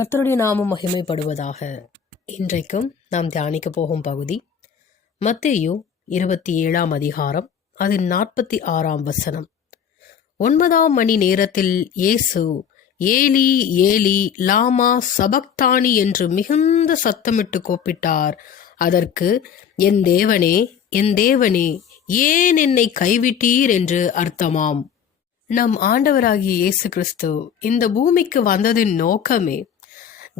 கர்த்தருடைய நாமம் மகிமைப்படுவதாக. இன்றைக்கும் நாம் தியானிக்க போகும் பகுதி மத்தேயு 27 அதிகாரம், அதில் 46 வசனம். 9 மணி நேரத்தில் இயேசு ஏலி ஏலி லாமா சபக்தானி என்று மிகுந்த சத்தமிட்டு கூப்பிட்டார். அதற்கு, என் தேவனே, என் தேவனே, ஏன் என்னை கைவிட்டீர் என்று அர்த்தமாம். நம் ஆண்டவராகிய இயேசு கிறிஸ்து இந்த பூமிக்கு வந்ததின் நோக்கமே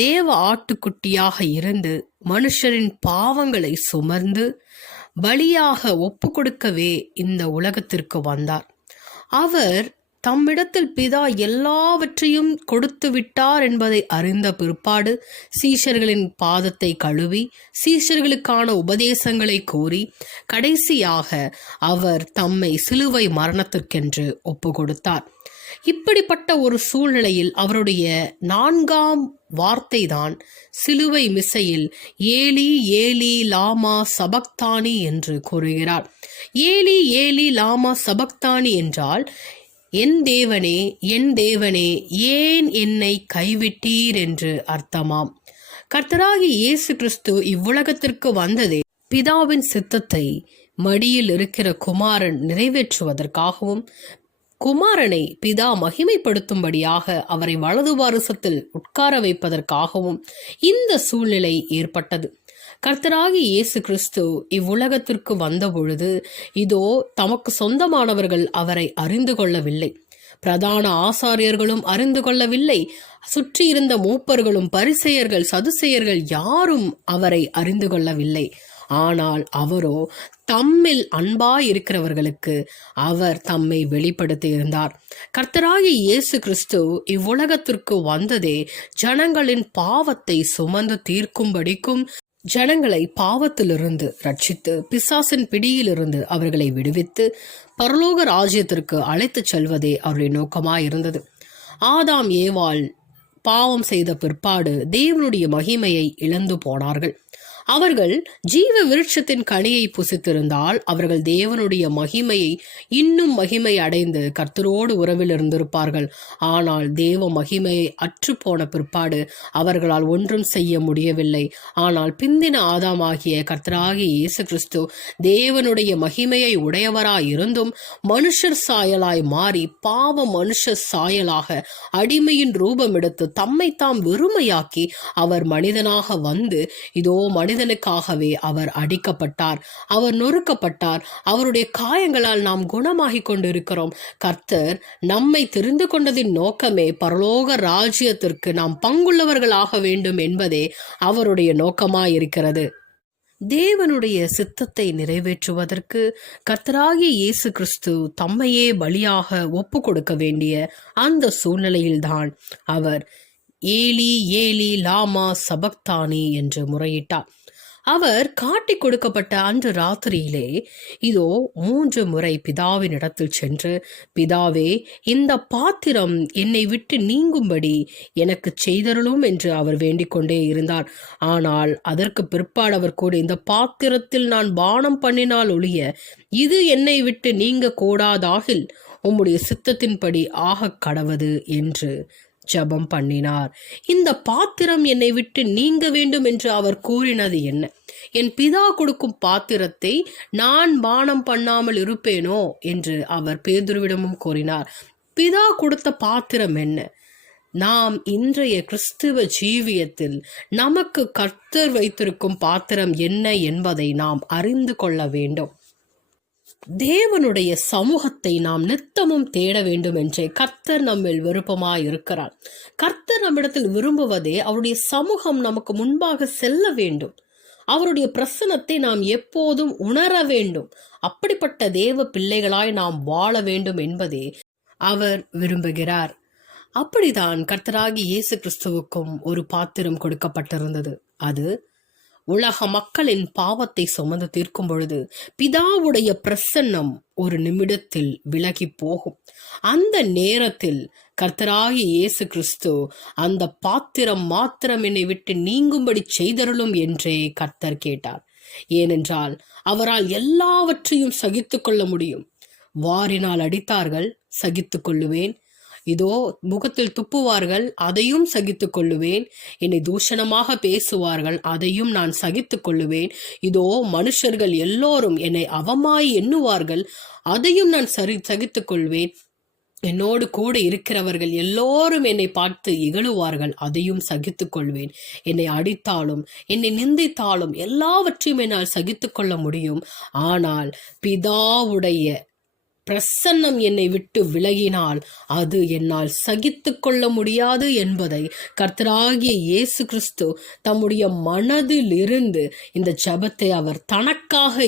தேவ ஆட்டுக்குட்டியாக இருந்து மனுஷரின் பாவங்களை சுமந்து பலியாக ஒப்பு கொடுக்கவே இந்த உலகத்திற்கு வந்தார். அவர் தம்மிடத்தில் பிதா எல்லாவற்றையும் கொடுத்து விட்டார் என்பதை அறிந்த பிற்பாடு சீஷர்களின் பாதத்தை கழுவி சீஷர்களுக்கான உபதேசங்களை கூறி கடைசியாக அவர் தம்மை சிலுவை மரணத்திற்கென்று ஒப்பு கொடுத்தார். இப்படிப்பட்ட ஒரு சூழ்நிலையில் அவருடைய 4ஆம் வார்த்தை தான் சிலுவை மிசையில் ஏலி ஏலி லாமா சபக்தானி என்று கூறுகிறார். ஏலி ஏலி லாமா சபக்தானி என்றால், என் தேவனே, என் தேவனே, ஏன் என்னை கைவிட்டீர் என்று அர்த்தமாம். கர்த்தராகி இயேசு கிறிஸ்து இவ்வுலகத்திற்கு வந்ததே பிதாவின் சித்தத்தை மடியில் இருக்கிற குமாரன் நிறைவேற்றுவதற்காகவும், குமாரனை பிதா மகிமைப்படுத்தும்படியாக அவரை வலது பாரிசத்தில் உட்கார வைப்பதற்காகவும் இந்த சூழ்நிலை ஏற்பட்டது. கர்த்தராகி இயேசு கிறிஸ்து இவ்வுலகத்திற்கு வந்த பொழுது இதோ தமக்கு சொந்தமானவர்கள் அவரை அறிந்து கொள்ளவில்லை. பிரதான ஆசாரியர்களும் அறிந்து கொள்ளவில்லை. சுற்றி இருந்த மூப்பர்களும் பரிசேயர்கள் சதுசேயர்கள் யாரும் அவரை அறிந்து கொள்ளவில்லை. ஆனால் அவரோ தம்மில் அன்பாயிருக்கிறவர்களுக்கு அவர் தம்மை வெளிப்படுத்தி இருந்தார். கர்த்தராகிய இயேசு கிறிஸ்து இவ்வுலகத்திற்கு வந்ததே ஜனங்களின் பாவத்தை சுமந்து தீர்க்கும்படிக்கும், ஜனங்களை பாவத்திலிருந்து ரட்சித்து பிசாசின் பிடியிலிருந்து அவர்களை விடுவித்து பரலோக ராஜ்யத்திற்கு அழைத்து செல்வதே அவருடைய நோக்கமாயிருந்தது. ஆதாம் ஏவாள் பாவம் செய்த பிற்பாடு தேவனுடைய மகிமையை இழந்து போனார்கள். அவர்கள் ஜீவ விருட்சத்தின் கனியை புசித்திருந்தால் அவர்கள் தேவனுடைய மகிமையை இன்னும் மகிமை அடைந்து கர்த்தரோடு உறவில் இருந்திருப்பார்கள். ஆனால் தேவ மகிமையை அற்று போன பிற்பாடு அவர்களால் ஒன்றும் செய்ய முடியவில்லை. ஆனால் பிந்தின ஆதாமாகிய கர்த்தராகிய இயேசு கிறிஸ்து தேவனுடைய மகிமையை உடையவராய் இருந்தும் மனுஷர் சாயலாய் மாறி பாவ மனுஷ சாயலாக அடிமையின் ரூபம் எடுத்து தம்மை தாம் வெறுமையாக்கி அவர் மனிதனாக வந்து இதோ மனிதனுக்காகவே அவர் அடிக்கப்பட்டார், அவர் நொறுக்கப்பட்டார். அவருடைய காயங்களால் நாம் குணமாகி கொண்டிருக்கிறோம். கர்த்தர் நம்மை தெரிந்து கொண்டதின் நோக்கமே பரலோக ராஜ்யத்திற்கு நாம் பங்குள்ளவர்களாக வேண்டும் என்பதே அவருடைய நோக்கமாயிருக்கிறது. தேவனுடைய சித்தத்தை நிறைவேற்றுவதற்கு கர்த்தராகிய இயேசு கிறிஸ்து தம்மையே பலியாக ஒப்பு கொடுக்க வேண்டிய அந்த சூழ்நிலையில்தான் அவர் ஏலி ஏலி லாமா சபக்தானி என்று முறையிட்டார். அவர் காட்டி கொடுக்கப்பட்ட அன்று ராத்திரியிலே இதோ 3 முறை பிதாவின் இடத்தில் சென்று, பிதாவே, இந்த பாத்திரம் என்னை விட்டு நீங்கும்படி எனக்கு செய்தருளும் என்று அவர் வேண்டிக் கொண்டே இருந்தார். ஆனால் அதற்கு பிற்பாடு அவர் கூட, இந்த பாத்திரத்தில் நான் பானம் பண்ணினால் ஒழிய இது என்னை விட்டு நீங்க கூடாதாகில் உம்முடைய சித்தத்தின்படி ஆக கடவது என்று ஜபம் பண்ணினார். இந்த பாத்திரம் என்னை விட்டு நீங்க வேண்டும் என்று அவர் கூறினது என்ன? என் பிதா கொடுக்கும் பாத்திரத்தை நான் பானம் பண்ணாமல் இருப்பேனோ என்று அவர் பேதுருவிடமும் கூறினார். பிதா கொடுத்த பாத்திரம் என்ன? நாம் இன்றைய கிறிஸ்துவ ஜீவியத்தில் நமக்கு கர்த்தர் வைத்திருக்கும் பாத்திரம் என்ன என்பதை நாம் அறிந்து கொள்ள வேண்டும். தேவனுடைய சமூகத்தை நாம் நித்தமும் தேட வேண்டும் என்றே கர்த்தர் நம்மில் விருப்பமாய் இருக்கிறார். கர்த்தர் நம்மிடத்தில் விரும்புவதே அவருடைய சமூகம் நமக்கு முன்பாக செல்ல வேண்டும். அவருடைய பிரசன்னத்தை நாம் எப்போதும் உணர வேண்டும். அப்படிப்பட்ட தேவ பிள்ளைகளாய் நாம் வாழ வேண்டும் என்பதே அவர் விரும்புகிறார். அப்படிதான் கர்த்தராகிய இயேசு கிறிஸ்துவுக்கும் ஒரு பாத்திரம் கொடுக்கப்பட்டிருந்தது. அது உலக மக்களின் பாவத்தை சுமந்து தீர்க்கும் பொழுது பிதாவுடைய பிரசன்னம் ஒரு நிமிடத்தில் விலகி போகும். அந்த நேரத்தில் கர்த்தராகிய இயேசு கிறிஸ்து அந்த பாத்திரம் மாத்திரம் என்னை விட்டு நீங்கும்படி செய்தருளும் என்றே கர்த்தர் கேட்டார். ஏனென்றால் அவரால் எல்லாவற்றையும் சகித்து கொள்ள முடியும். வாரினால் அடித்தார்கள், சகித்து கொள்ளுவேன். இதோ முகத்தில் துப்புவார்கள், அதையும் சகித்துக் கொள்ளுவேன். என்னை தூஷணமாக பேசுவார்கள், அதையும் நான் சகித்துக் கொள்ளுவேன். இதோ மனுஷர்கள் எல்லோரும் என்னை அவமாய் எண்ணுவார்கள், அதையும் நான் சகித்துக் கொள்வேன். என்னோடு கூட இருக்கிறவர்கள் எல்லோரும் என்னை பார்த்து இகழுவார்கள், அதையும் சகித்துக் கொள்வேன். என்னை அடித்தாலும் என்னை நிந்தித்தாலும் எல்லாவற்றையும் என்னால் சகித்துக் கொள்ள முடியும். ஆனால் பிதாவுடைய பிரசன்னம் என்னை விட்டு விலகினால் அது என்னால் சகித்து கொள்ள முடியாது என்பதை கர்த்தராகிய இயேசு கிறிஸ்து தம்முடைய மனதில் இருந்து இந்த ஜெபத்தை அவர் தனக்காக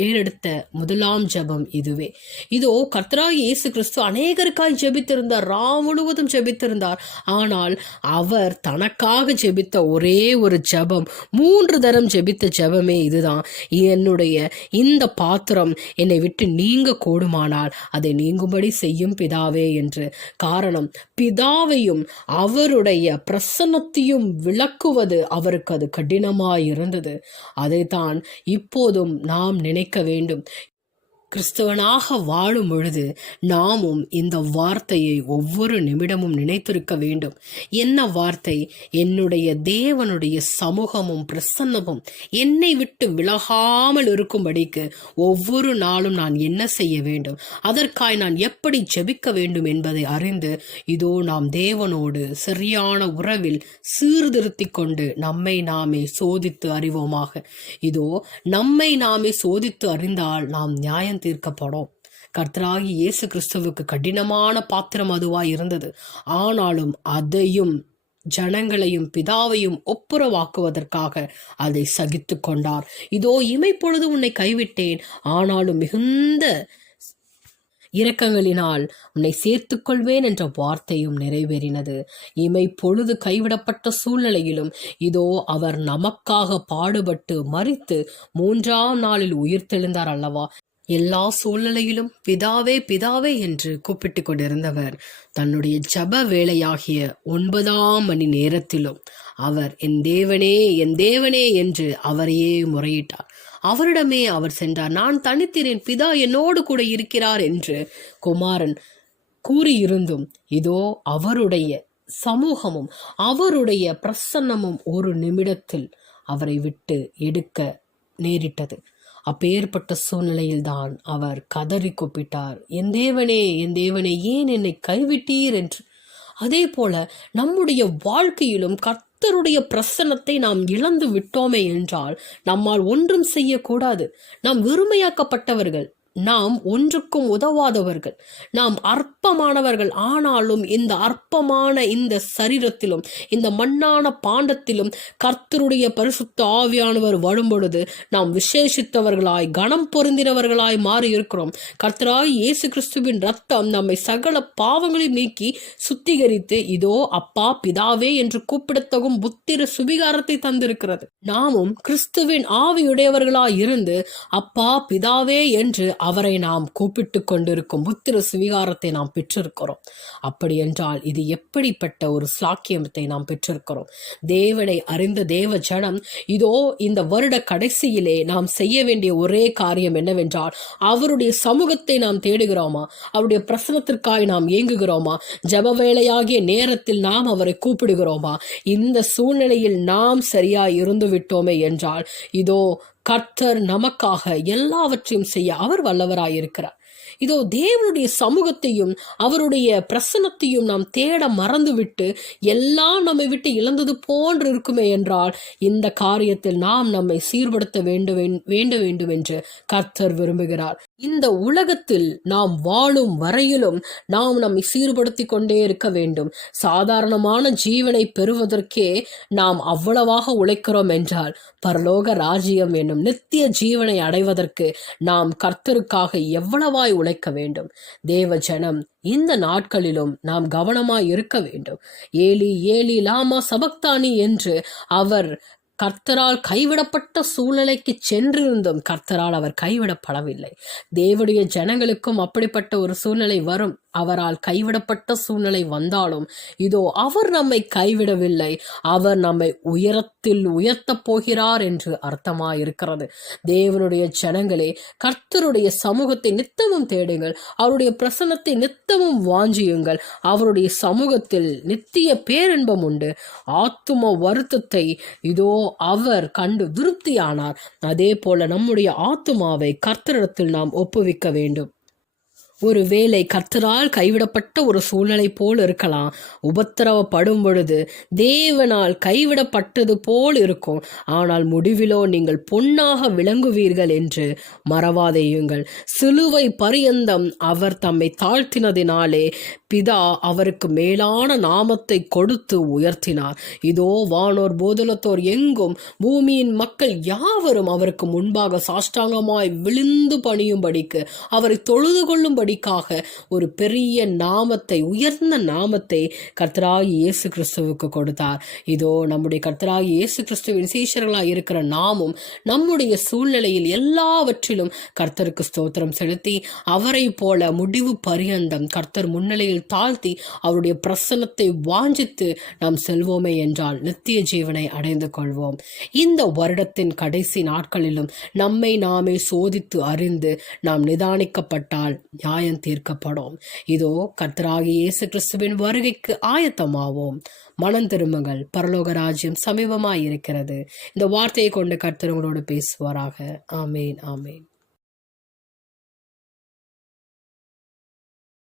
ஏறெடுத்த முதலாம் ஜெபம் இதுவே. இதோ கர்த்தராகிய இயேசு கிறிஸ்து அநேகருக்காய் ஜெபித்திருந்தார், முழுவதும் ஜெபித்திருந்தார். ஆனால் அவர் தனக்காக ஜெபித்த ஒரே ஒரு ஜெபம், 3 தரம் ஜெபித்த ஜெபமே இதுதான். என்னுடைய இந்த பாத்திரம் என்னை விட்டு நீங்க கூடுமான அதை நீங்கும்படி செய்யும் பிதாவே என்று. காரணம், பிதாவையும் அவருடைய பிரசன்னத்தையும் விளக்குவது அவருக்கு அது கடினமாயிருந்தது. அதைத்தான் இப்போதும் நாம் நினைக்க வேண்டும். கிறிஸ்தவனாக வாழும் பொழுது நாமும் இந்த வார்த்தையை ஒவ்வொரு நிமிடமும் நினைத்திருக்க வேண்டும். என்ன வார்த்தை? என்னுடைய தேவனுடைய சமூகமும் பிரசன்னமும் என்னை விட்டு விலகாமல் இருக்கும்படிக்கு ஒவ்வொரு நாளும் நான் என்ன செய்ய வேண்டும், அதற்காய் நான் எப்படி ஜெபிக்க வேண்டும் என்பதை அறிந்து இதோ நாம் தேவனோடு சரியான உறவில் சீர்திருத்தி கொண்டு நம்மை நாமே சோதித்து அறிவோமாக. இதோ நம்மை நாமே சோதித்து அறிந்தால் நாம் நியாயம் தீர்க்கப்படும். கர்த்தராகி இயேசு கிறிஸ்துவுக்கு கடினமான பாத்திரம் அதுவாய் இருந்தது. ஆனாலும் அதையும் ஜனங்களையும் பிதாவையும் ஒப்புரவாக்குவதற்காக அதை சகித்து கொண்டார். இதோ இமைப்பொழுது உன்னை கைவிட்டேன், ஆனாலும் மிகுந்த இரக்கங்களினால் உன்னை சேர்த்துக் கொள்வேன் என்ற வார்த்தையும் நிறைவேறினது. இமை பொழுது கைவிடப்பட்ட சூழ்நிலையிலும் இதோ அவர் நமக்காக பாடுபட்டு மரித்து 3ஆம் நாளில் உயிர்த்தெழுந்தார் அல்லவா. எல்லா சூழ்நிலையிலும் பிதாவே பிதாவே என்று கூப்பிட்டு கொண்டிருந்தவர் தன்னுடைய ஜப வேளையாகிய 9ஆம் மணி நேரத்திலும் அவர் என் தேவனே என்று அவரையே முறையிட்டார். அவரிடமே அவர் சென்றார். நான் தனித்திறேன், பிதா என்னோடு கூட இருக்கிறார் என்று குமாரன் கூறியிருந்தும் இதோ அவருடைய சமூகமும் அவருடைய பிரசன்னமும் ஒரு நிமிடத்தில் அவரை விட்டு எடுக்க நேரிட்டது. அப்பேற்பட்ட சூழ்நிலையில்தான் அவர் கதறி கூப்பிட்டார், என் தேவனே ஏன் என்னை கைவிட்டீர் என்று. அதே போல நம்முடைய வாழ்க்கையிலும் கர்த்தருடைய பிரசன்னத்தை நாம் இழந்து விட்டோமே என்றால் நம்மால் ஒன்றும் செய்யக்கூடாது. நாம் வெறுமையாக்கப்பட்டவர்கள், நாம் ஒன்றுக்கும் உதவாதவர்கள், நாம் அற்பமானவர்கள். ஆனாலும் இந்த அற்பமான இந்த சரீரத்திலும் இந்த மண்ணான பாண்டத்திலும் கர்த்தருடைய பரிசுத்த ஆவியானவர் வரும் பொழுது நாம் விசேஷித்தவர்களாய் கனம் பொருந்தினவர்களாய் மாறி இருக்கிறோம். கர்த்தராய் இயேசு கிறிஸ்துவின் ரத்தம் நம்மை சகல பாவங்களையும் நீக்கி சுத்திகரித்து இதோ அப்பா பிதாவே என்று கூப்பிடத்தகும் புத்திர சுவிகாரத்தை தந்திருக்கிறது. நாமும் கிறிஸ்துவின் ஆவியுடையவர்களாய் இருந்து அப்பா பிதாவே என்று அவரை நாம் கூப்பிட்டு கொண்டிருக்கும் புத்திர சுவிகாரத்தை நாம் பெற்றிருக்கிறோம். அப்படி என்றால் இது எப்படிப்பட்ட ஒரு ஸ்லாக்கியத்தை நாம் பெற்றிருக்கிறோம். தேவனை அறிந்த தேவ ஜனம் இதோ இந்த வருட கடைசியிலே நாம் செய்ய வேண்டிய ஒரே காரியம் என்னவென்றால் அவருடைய சமூகத்தை நாம் தேடுகிறோமா, அவருடைய பிரசனத்திற்காக நாம் ஏங்குகிறோமா, ஜப வேளையாகிய நேரத்தில் நாம் அவரை கூப்பிடுகிறோமா. இந்த சூழ்நிலையில் நாம் சரியாய் இருந்து விட்டோமே என்றால் இதோ கர்த்தர் நமக்காக எல்லாவற்றையும் செய்ய அவர் வல்லவராயிருக்கிறார். இதோ தேவனுடைய சமூகத்தையும் அவருடைய பிரசன்னத்தையும் நாம் தேட மறந்துவிட்டு எல்லாம் நம்மை விட்டு இழந்தது போன்று இருக்குமே என்றால் இந்த காரியத்தில் நாம் நம்மை சீர்படுத்த வேண்டும் என்று கர்த்தர் விரும்புகிறார். இந்த உலகத்தில் நாம் வாழும் வரையிலும் நாம் நம்மை சீர்படுத்தி கொண்டே இருக்க வேண்டும். சாதாரணமான ஜீவனை பெறுவதற்கே நாம் அவ்வளவாக உழைக்கிறோம் என்றால் பரலோக ராஜ்யம் என்னும் நித்திய ஜீவனை அடைவதற்கு நாம் கர்த்தருக்காக எவ்வளவாய் உழைக்க வேண்டும். தேவ ஜனம் இந்த நாட்களிலும் நாம் கவனமாய் இருக்க வேண்டும். ஏலி ஏலி லாமா சபக்தானி என்று அவர் கர்த்தரால் கைவிடப்பட்ட சூழ்நிலைக்கு சென்றிருந்தும் கர்த்தரால் அவர் கைவிடப்படவில்லை. தேவனுடைய ஜனங்களுக்கும் அப்படிப்பட்ட ஒரு சூழ்நிலை வரும். அவரால் கைவிடப்பட்ட சூழ்நிலை வந்தாலும் இதோ அவர் நம்மை கைவிடவில்லை, அவர் நம்மை உயரத்தில் உயர்த்தப் போகிறார் என்று அர்த்தமாயிருக்கிறது. தேவனுடைய ஜனங்களே, கர்த்தருடைய சமூகத்தை நித்தமும் தேடுங்கள், அவருடைய பிரசன்னத்தை நித்தமும் வாஞ்சியுங்கள். அவருடைய சமூகத்தில் நித்திய பேரின்பம் உண்டு. ஆத்தும வருத்தத்தை இதோ அவர் கண்டு திருப்தியானார். அதே போல நம்முடைய ஆத்துமாவை கர்த்தரிடத்தில் நாம் ஒப்புவிக்க வேண்டும். ஒருவேளை கர்த்தரால் கைவிடப்பட்ட ஒரு சூழ்நிலை போல் இருக்கலாம். உபத்திரவப்படும் பொழுது தேவனால் கைவிடப்பட்டது போல் இருக்கும். ஆனால் முடிவிலோ நீங்கள் பொன்னாக விளங்குவீர்கள் என்று மறவாதேயுங்கள். சிலுவை பரியந்தம் அவர் தம்மை தாழ்த்தினதினாலே பிதா அவருக்கு மேலான நாமத்தை கொடுத்து உயர்த்தினார். இதோ வானோர் போதலத்தோர் எங்கும் பூமியின் மக்கள் யாவரும் அவருக்கு முன்பாக சாஷ்டாங்கமாய் விழுந்து பணியும்படிக்கு, அவரை தொழுது கொள்ளும்படிக்காக ஒரு பெரிய நாமத்தை, உயர்ந்த நாமத்தை கர்த்தராகிய இயேசு கிறிஸ்துவுக்கு கொடுத்தார். இதோ நம்முடைய கர்த்தராகிய இயேசு கிறிஸ்துவின் சீஷர்களாய் இருக்கிற நாமும் நம்முடைய சூழ்நிலையில் எல்லாவற்றிலும் கர்த்தருக்கு ஸ்தோத்திரம் செலுத்தி அவரை போல முடிவு பரியந்தம் கர்த்தர் முன்னிலையில் தாழ்த்தி அவருடைய பிரசன்னத்தை வாஞ்சித்து நாம் செல்வோமே என்றால் நித்திய ஜீவனை அடைந்து கொள்வோம். இந்த வருடத்தின் கடைசி நாட்களிலும் நம்மை நாமே சோதித்து அறிந்து நாம் நிதானிக்கப்பட்டால் நியாயம் தீர்க்கப்படும். இதோ கர்த்தராகிய இயேசு கிறிஸ்துவின் வருகைக்கு ஆயத்தமாவோம். மனம் திரும்புங்கள், பரலோக ராஜ்யம் சமீபமாய் இருக்கிறது. இந்த வார்த்தையை கொண்டு கர்த்தர் உங்களோடு பேசுவாராக. ஆமேன், ஆமேன்.